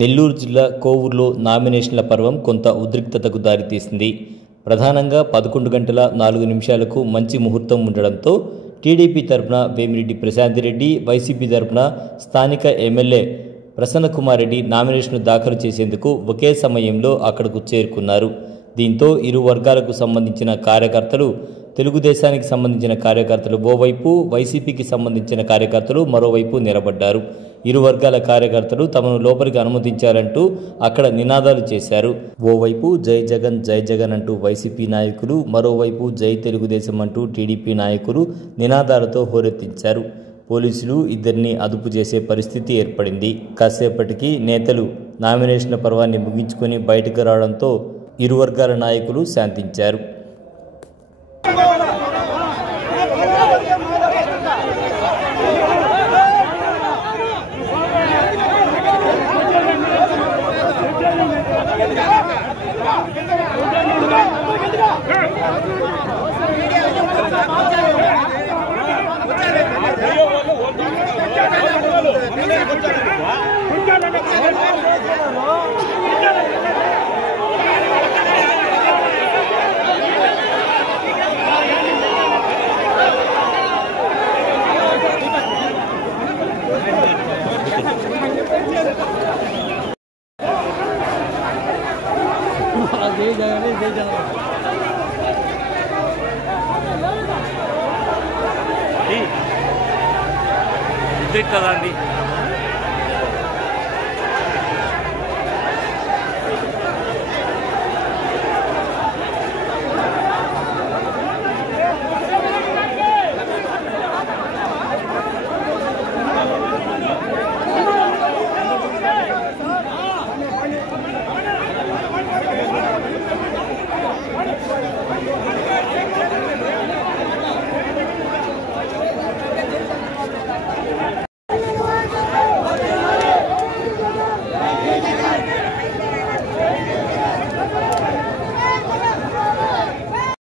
నెల్లూరు జిల్లా కోవూరులో నామినేషన్ల పర్వం కొంత ఉద్రిక్తతకు దారితీసింది. ప్రధానంగా 11 గంటల 4 నిమిషాలకు మంచి ముహూర్తం ఉండడంతో టీడీపీ తరపున వేమిరెడ్డి ప్రశాంతిరెడ్డి, వైసీపీ తరపున స్థానిక ఎమ్మెల్యే ప్రసన్నకుమార్ రెడ్డి నామినేషన్లు దాఖలు చేసేందుకు ఒకే సమయంలో అక్కడకు చేరుకున్నారు. దీంతో ఇరు వర్గాలకు సంబంధించిన కార్యకర్తలు, తెలుగుదేశానికి సంబంధించిన కార్యకర్తలు ఓవైపు, వైసీపీకి సంబంధించిన కార్యకర్తలు మరోవైపు నిలబడ్డారు. ఇరు వర్గాల కార్యకర్తలు తమను లోపలికి అనుమతించారంటూ అక్కడ నినాదాలు చేశారు. ఓవైపు జై జగన్ జై జగన్ అంటూ వైసీపీ నాయకులు, మరోవైపు జై తెలుగుదేశం అంటూ టీడీపీ నాయకులు నినాదాలతో హోరెత్తించారు. పోలీసులు ఇద్దరిని అదుపు చేసే పరిస్థితి ఏర్పడింది. కాసేపటికి నేతలు నామినేషన్ల పర్వాన్ని ముగించుకొని బయటకు రావడంతో ఇరు వర్గాల నాయకులు శాంతించారు. ఉద్రిక్తత అండి.